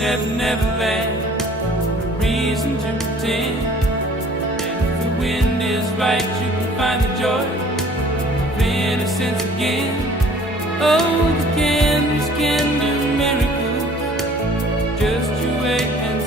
never, never land. No reason to pretend. And if the wind is right, you can find the joy of innocence again. Oh, the candles can do miracles. Just you wait and